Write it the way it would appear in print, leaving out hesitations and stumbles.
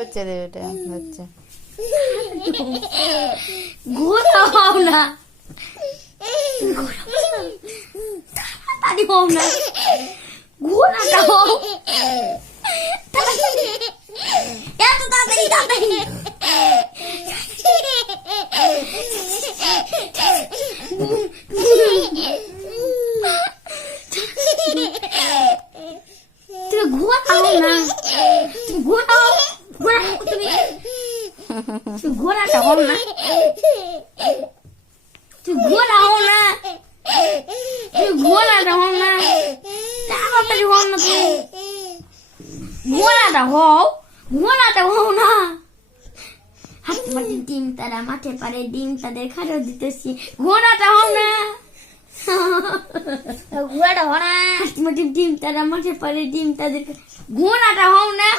করছে রে ওটা হচ্ছে ঘোরা হও না তাড়াতাড়ি হও না ঘোরাটা হও এত তাড়াতাড়ি তাড়াতাড়ি তুমি ঘোরাও না তুমি ঘোরাও ঘোরাও তুমি ঘোরাটা হও না তুই ঘোরাও না তুই ঘোরাটা হও না তাড়াতাড়ি হও না তুই ঘোরাটা হও না হাতে পারে ডিম তারা মাঠে পারে ডিম তাদের খারো দিতেছি ঘোরাটা হও না ঘোরাটা হও না হাতে পারে ডিম তারা মাঠে পারে ডিম তাদের ঘোরাটা হও না